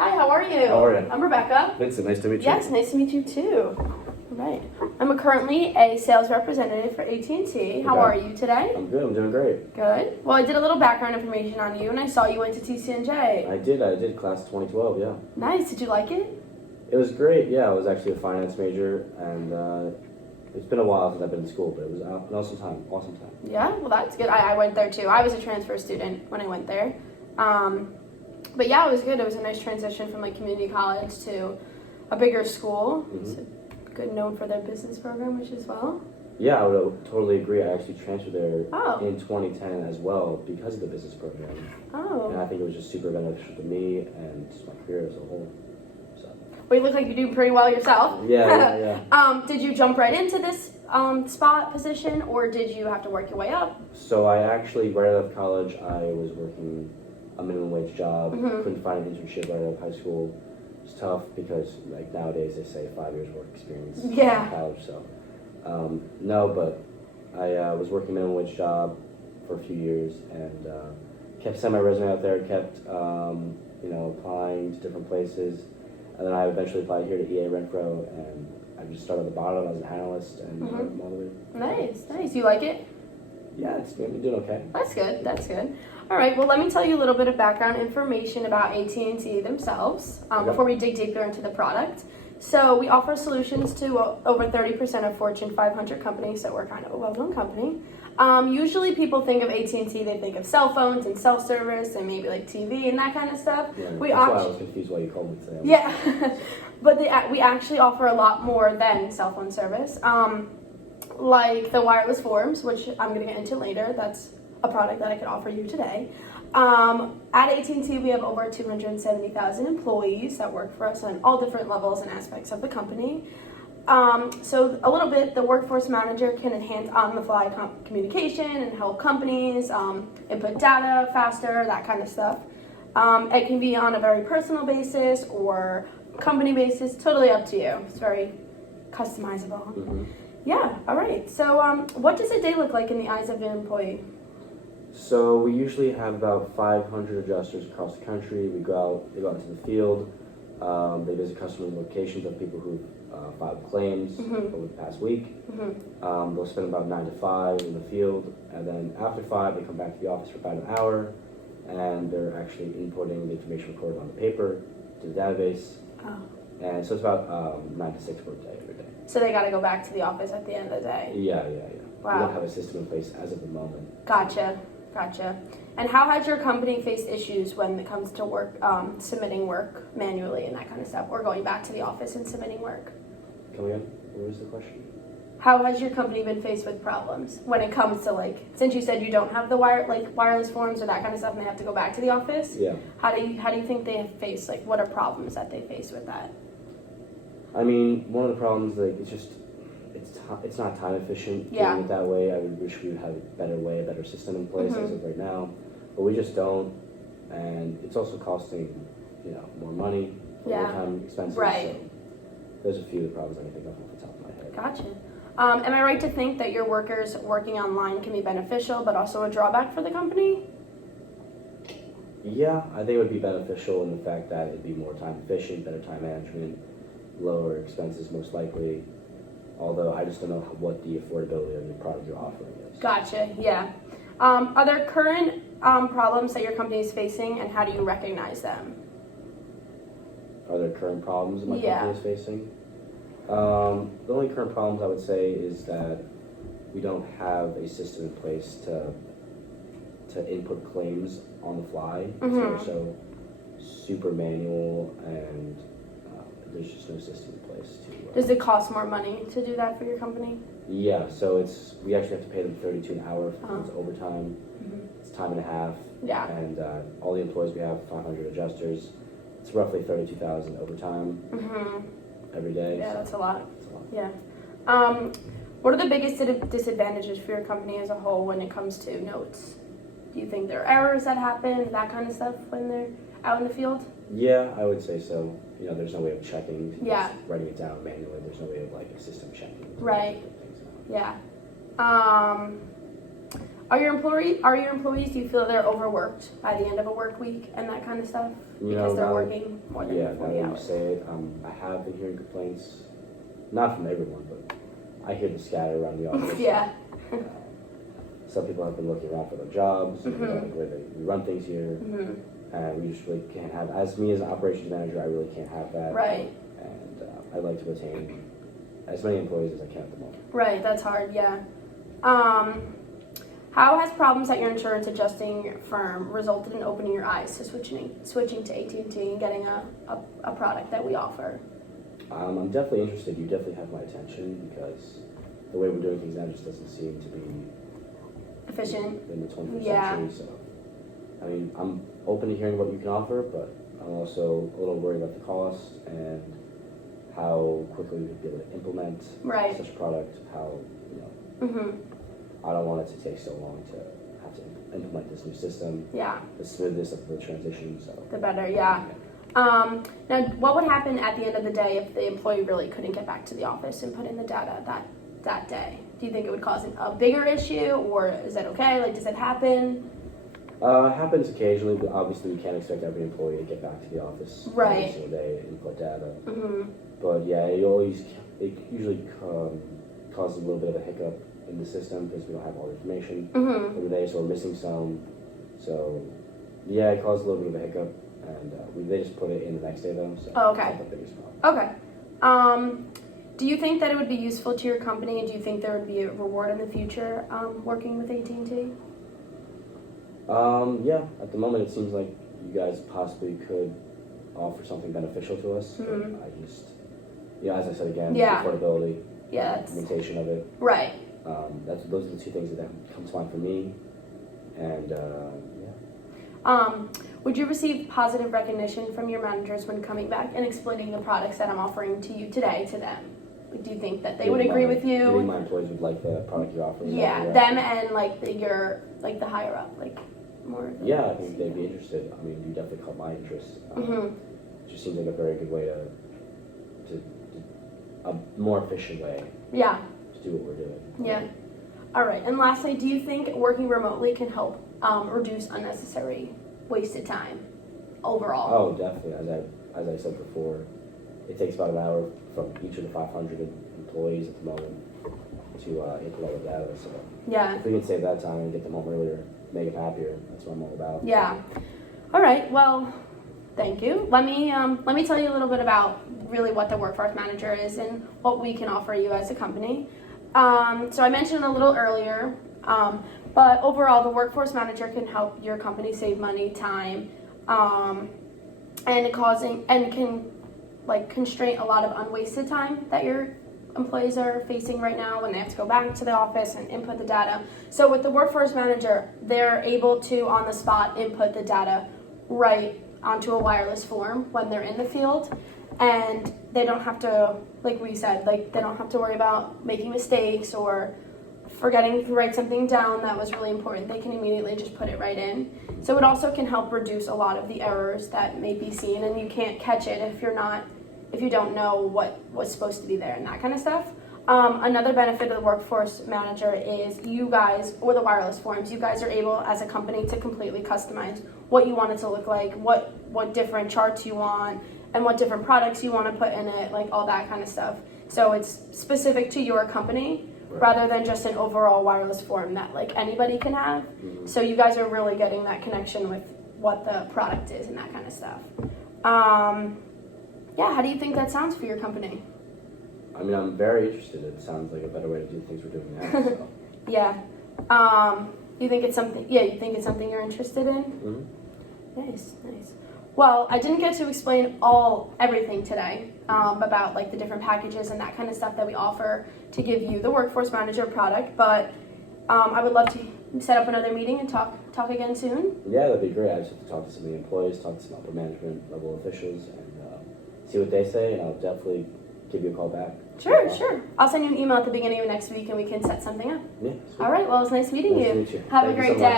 Hi, how are you? How are you? I'm Rebecca. Vincent, nice to meet you. Yes, nice to meet you too. Right. I'm currently a sales representative for AT&T. How are you today? I'm good. I'm doing great. Good. Well, I did a little background information on you, and I saw you went to TCNJ. I did. Class of 2012, yeah. Nice. Did you like it? It was great, yeah. I was actually a finance major, and it's been a while since I've been in school, but it was an awesome time. Yeah, well, that's good. I went there too. I was a transfer student when I went there. But yeah, it was good. It was a nice transition from like community college to a bigger school. Mm-hmm. It's good known for their business program, which as well. Yeah, I would totally agree. I actually transferred there Oh. in 2010 as well because of the business program. Oh. And I think it was just super beneficial to me and just my career as a whole. So. Well, you look like you're doing pretty well yourself. Yeah. Did you jump right into this spot position, or did you have to work your way up? So I actually, right out of college, I was working a minimum wage job. Mm-hmm. Couldn't find an internship right out of high school. It's tough because like nowadays they say 5 years work experience in college. So no, but I was working a minimum wage job for a few years and kept sending my resume out there. Kept applying to different places, and then I eventually applied here to EA Renfro, and I just started at the bottom as an analyst and all the way. Nice. You like it? Yeah, it's been doing okay. That's good. All right, well, let me tell you a little bit of background information about AT&T themselves before we dig deeper into the product. So we offer solutions to over 30% of Fortune 500 companies, so we're kind of a well-known company. Usually people think of AT&T, they think of cell phones and cell service and maybe like TV and that kind of stuff. Yeah, that's why I was confused why you called me today. Yeah, but we actually offer a lot more than cell phone service. Like the wireless forms, which I'm going to get into later. That's a product that I could offer you today. At AT&T, we have over 270,000 employees that work for us on all different levels and aspects of the company. So a little bit, the workforce manager can enhance on-the-fly communication and help companies input data faster, that kind of stuff. It can be on a very personal basis or company basis, totally up to you. It's very customizable. Mm-hmm. Yeah, all right. So what does a day look like in the eyes of an employee? So we usually have about 500 adjusters across the country. They go out into the field. They visit customer locations of people who've filed claims over the past week. Mm-hmm. They'll spend about 9 to 5 in the field, and then after 5, they come back to the office for about an hour, and they're actually inputting the information recorded on the paper to the database. Oh. And so it's about 9 to 6 work day every day. So they got to go back to the office at the end of the day? Yeah. Wow. We don't have a system in place as of the moment. Gotcha. And how has your company faced issues when it comes to work, submitting work manually and that kind of stuff, or going back to the office and submitting work? Come again? What was the question? How has your company been faced with problems when it comes to, like, since you said you don't have the wireless forms or that kind of stuff and they have to go back to the office? Yeah. How do you think they have faced, like, what are problems that they face with that? I mean, one of the problems, like, it's not time efficient doing it that way. I wish we would have a better system in place as of right now, but we just don't, and it's also costing, more money, more time expenses. Right. So there's a few of the problems I can think of off the top of my head. Gotcha. Am I right to think that your workers working online can be beneficial, but also a drawback for the company? Yeah, I think it would be beneficial in the fact that it'd be more time efficient, better time management, lower expenses most likely. Although I just don't know what the affordability of the product you're offering is. Gotcha, yeah. Are there current problems that your company is facing, and how do you recognize them? Are there current problems my company is facing? The only current problems I would say is that we don't have a system in place to input claims on the fly. So we're so super manual, and there's just no system in place to. Does it cost more money to do that for your company? Yeah, so we actually have to pay them $32 an hour for it's overtime. It's time and a half. Yeah. And all the employees we have, 500 adjusters. It's roughly $32,000 overtime every day. Yeah, so that's a lot. That's a lot. Yeah. What are the biggest disadvantages for your company as a whole when it comes to notes? Do you think there are errors that happen, that kind of stuff, when they're out in the field? Yeah, I would say so. There's no way of checking. Yeah. Just writing it down manually. There's no way of like a system checking. Right. Things out. Yeah. Are your employees, do you feel they're overworked by the end of a work week and that kind of stuff? Because they're working more than 40 now that you hours. say it, I have been hearing complaints, not from everyone, but I hear the scatter around the office. Yeah. Some people have been looking around for their jobs, Mm-hmm. the way we run things here, and we just really can't have, as me as an operations manager, I really can't have that. Right. And I'd like to retain as many employees as I can at the moment. Right, that's hard, yeah. How has problems at your insurance adjusting firm resulted in opening your eyes to switching to AT&T and getting a product that we offer? I'm definitely interested. You definitely have my attention because the way we're doing things now just doesn't seem to be Efficient. in the 21st Yeah. century. So, I mean, I'm open to hearing what you can offer, but I'm also a little worried about the cost and how quickly we'd be able to implement Right. such a product. How, I don't want it to take so long to have to implement this new system. Yeah. The smoothness of the transition. So The better, yeah. Now, what would happen at the end of the day if the employee really couldn't get back to the office and put in the data that day? Do you think it would cause a bigger issue, or is that okay? Like, does it happen? It happens occasionally, but obviously we can't expect every employee to get back to the office Right. every single day and input data. Mm-hmm. But yeah, it usually causes a little bit of a hiccup in the system because we don't have all the information for the day, so we're missing some. So yeah, it caused a little bit of a hiccup, and they just put it in the next day though. So Oh, okay. That's not the biggest problem. Okay. Do you think that it would be useful to your company, and do you think there would be a reward in the future working with AT&T? Yeah, at the moment it seems like you guys possibly could offer something beneficial to us. But I just, as I said again, Yeah. affordability, Yeah, that's implementation of it. right. Those are the two things that come to mind for me. And Would you receive positive recognition from your managers when coming back and explaining the products that I'm offering to you today to them? Like, do you think that they would agree with You think you? my employees would like the product you're offering? Yeah, them and like the higher up, like more. Yeah, I think they'd be interested. I mean, you definitely caught my interest. It just seems like a very good way to a more efficient way Yeah. to do what we're doing. Yeah. All right. And lastly, do you think working remotely can help reduce unnecessary wasted time overall? Oh, definitely. As I said before, it takes about an hour from each of the 500 employees at the moment to input all the data. So Yeah. if we can save that time and get them home earlier, make them happier, that's what I'm all about. Yeah. All right. Well, thank you. Let me tell you a little bit about really what the workforce manager is and what we can offer you as a company. So I mentioned a little earlier, but overall, the workforce manager can help your company save money, time, and can constrain a lot of unwasted time that your employees are facing right now when they have to go back to the office and input the data. So with the workforce manager, they're able to on the spot input the data right onto a wireless form when they're in the field, and they don't have to, like we said, they don't have to worry about making mistakes or forgetting to write something down that was really important. They can immediately just put it right in. So it also can help reduce a lot of the errors that may be seen, and you can't catch it if you don't know what was supposed to be there and that kind of stuff. Another benefit of the workforce manager is you guys, or the wireless forms, you guys are able as a company to completely customize what you want it to look like, what different charts you want, and what different products you want to put in it, like all that kind of stuff. So it's specific to your company rather than just an overall wireless form that like anybody can have. So you guys are really getting that connection with what the product is and that kind of stuff. Yeah, how do you think that sounds for your company? I mean, I'm very interested. It sounds like a better way to do things we're doing now. So. Yeah. You think it's something? Yeah, you think it's something you're interested in? Mm-hmm. Nice. Well, I didn't get to explain everything today about like the different packages and that kind of stuff that we offer to give you the workforce manager product, but I would love to set up another meeting and talk again soon. Yeah, that'd be great. I just have to talk to some of the employees, talk to some upper management level officials, and see what they say, and I'll definitely give you a call back. Sure. I'll send you an email at the beginning of next week and we can set something up. Yeah. Sweet. All right, well, it was nice meeting Nice you. to meet you. Have Thank a you great so day. much.